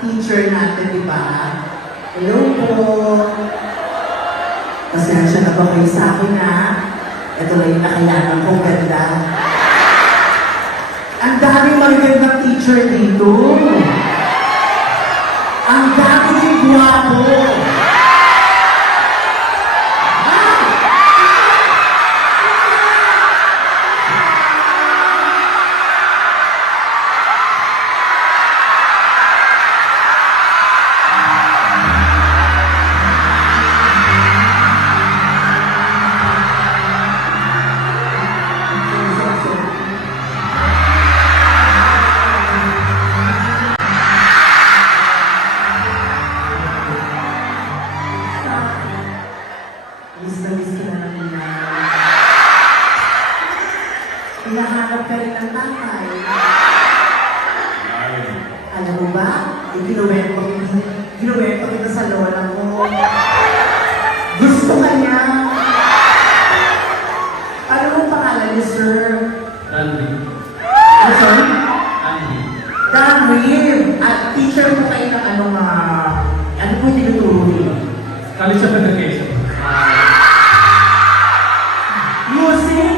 teacher natin, di ba? Hello po. Pasensya na ba kayo sa akin, ha? Ito na yung nakayanan kong ganda. Ang daming magagandang teacher dito. Rin ng tatay. Alam mo ba, ikinuwento kinuwento kita sa lola ko. Gusto ka niya. Ano ang pangalan niya, sir? Randy. Ano, sorry? Randy. Darwin! At teacher mo kayo ng ano nga, ano po tinuturo niyo? College of Education. Music!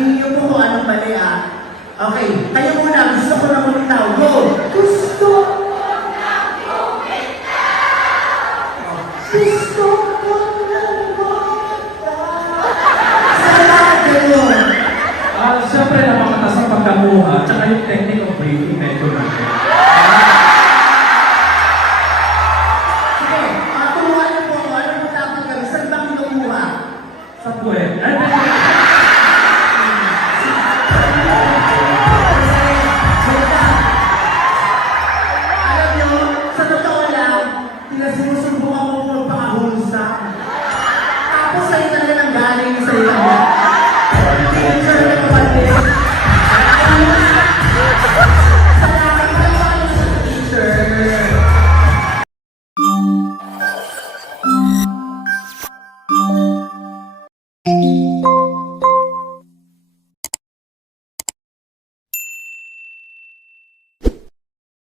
Sabihin niyo po kung anong mali ah. Okay, kayo muna. Gusto ko na lumitaw. Go! Gusto Gusto ko lang lumitaw. Salamat ganun. Ah, siyempre napakataas ang pagkakuha, tsaka yung technique pinasinusubukan ko kung pangahulsa. Tapos sa'yo talaga nang galing mo.